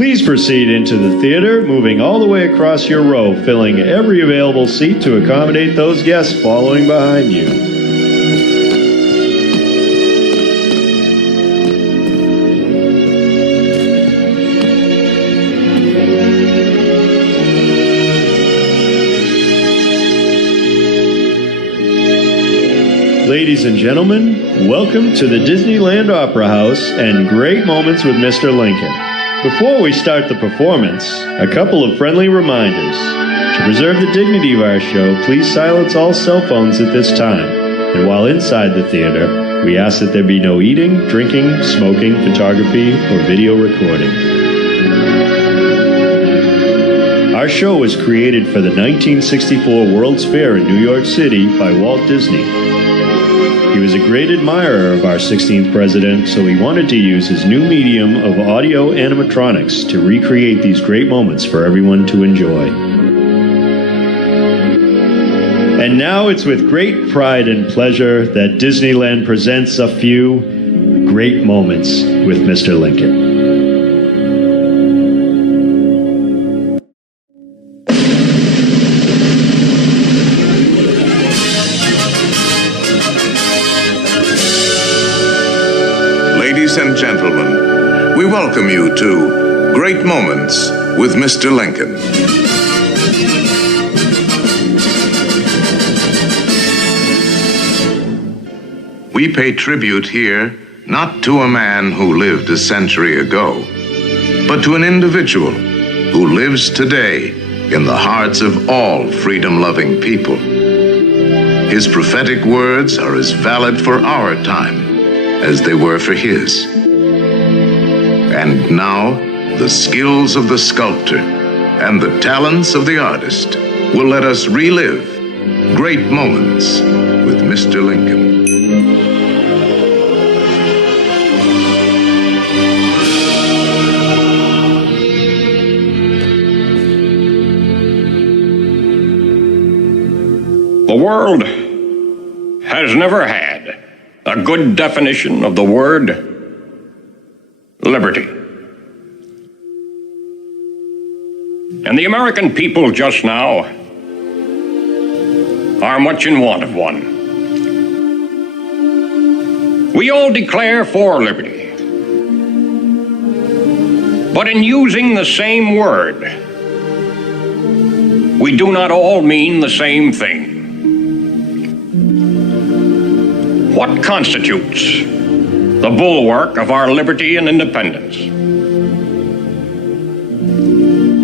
Please proceed into the theater, moving all the way across your row, filling every available seat to accommodate those guests following behind you. Ladies and gentlemen, welcome to the Disneyland Opera House and Great Moments with Mr. Lincoln. Before we start the performance, a couple of friendly reminders. To preserve the dignity of our show, please silence all cell phones at this time. And while inside the theater, we ask that there be no eating, drinking, smoking, photography, or video recording. Our show was created for the 1964 World's Fair in New York City by Walt Disney. He was a great admirer of our 16th president, so he wanted to use his new medium of audio animatronics to recreate these great moments for everyone to enjoy. And now it's with great pride and pleasure that Disneyland presents a few great moments with Mr. Lincoln. Ladies and gentlemen, we welcome you to Great Moments with Mr. Lincoln. We pay tribute here not to a man who lived a century ago, but to an individual who lives today in the hearts of all freedom-loving people. His prophetic words are as valid for our time as they were for his. And now, the skills of the sculptor and the talents of the artist will let us relive great moments with Mr. Lincoln. The world has never had a good definition of the word liberty. And the American people just now are much in want of one. We all declare for liberty, but in using the same word, we do not all mean the same thing. What constitutes the bulwark of our liberty and independence?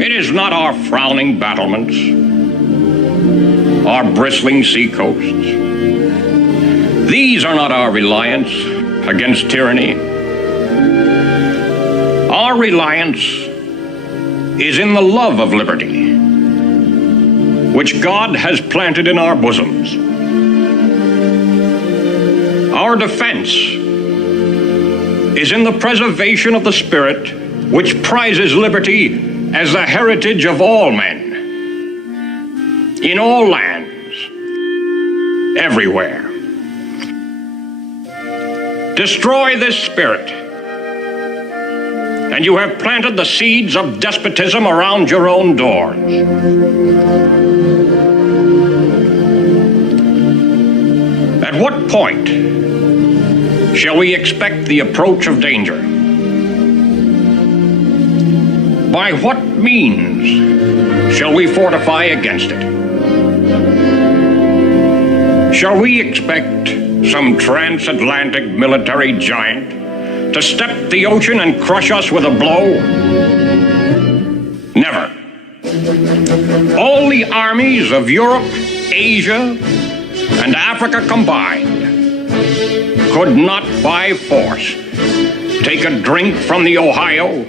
It is not our frowning battlements, our bristling seacoasts. These are not our reliance against tyranny. Our reliance is in the love of liberty, which God has planted in our bosoms. Our defense is in the preservation of the spirit which prizes liberty as the heritage of all men, in all lands, everywhere. Destroy this spirit, and you have planted the seeds of despotism around your own doors. At what point shall we expect the approach of danger? By what means shall we fortify against it? Shall we expect some transatlantic military giant to step the ocean and crush us with a blow? Never. All the armies of Europe, Asia, and Africa combined could not by force take a drink from the Ohio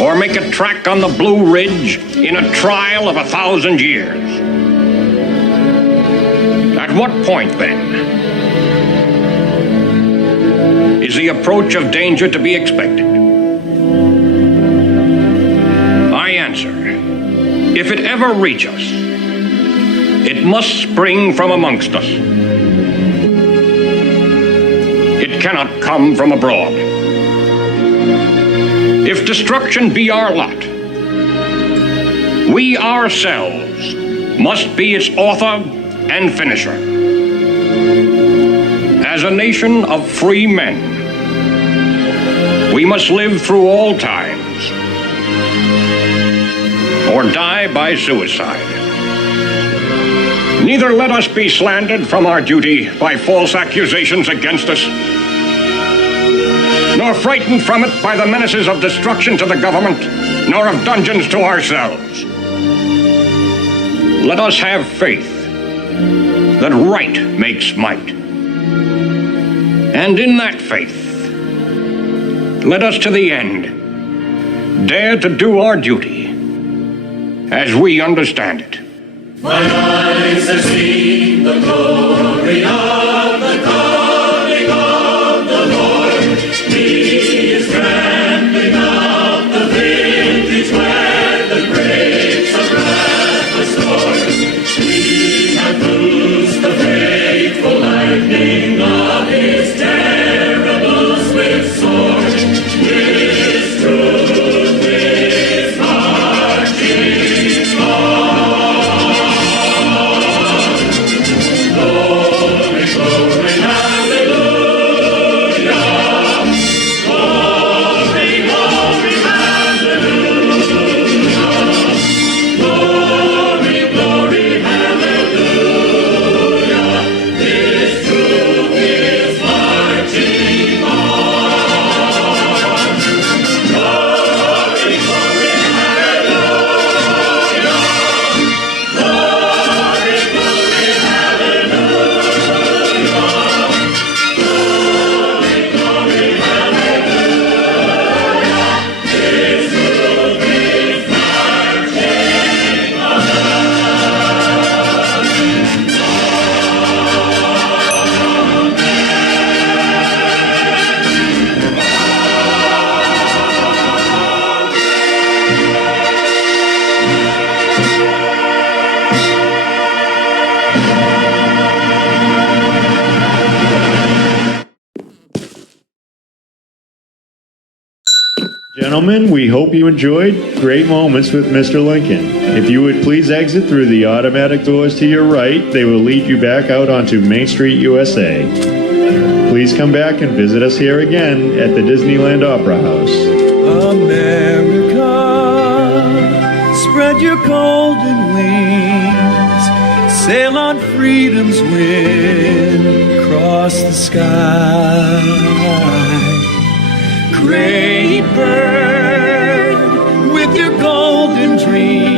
or make a track on the Blue Ridge in a trial of 1,000 years. At what point, then, is the approach of danger to be expected? I answer, if it ever reach us, it must spring from amongst us. It cannot come from abroad. If destruction be our lot, we ourselves must be its author and finisher. As a nation of free men, we must live through all times or die by suicide. Neither let us be slandered from our duty by false accusations against us, nor frightened from it by the menaces of destruction to the government, nor of dungeons to ourselves. Let us have faith that right makes might. And in that faith, let us to the end dare to do our duty as we understand it. Mine eyes have seen the glory of the coming of the Lord. He is trampling up the vintage where the grapes of wrath are stored. He hath loosed the faithful lightning of his terrible swift sword. His truth is marching on. Glory, glory, hallelujah. Glory, glory, hallelujah. Glory, glory, hallelujah. His truth is marching on. Glory, glory, hallelujah. Glory, glory, hallelujah. Glory, glory, hallelujah. His truth is marching on. Gentlemen, we hope you enjoyed Great Moments with Mr. Lincoln. If you would please exit through the automatic doors to your right, they will lead you back out onto Main Street, USA. Please come back and visit us here again at the Disneyland Opera House. America, spread your golden wings, sail on freedom's wind, across the sky. Great bird, with your golden dream.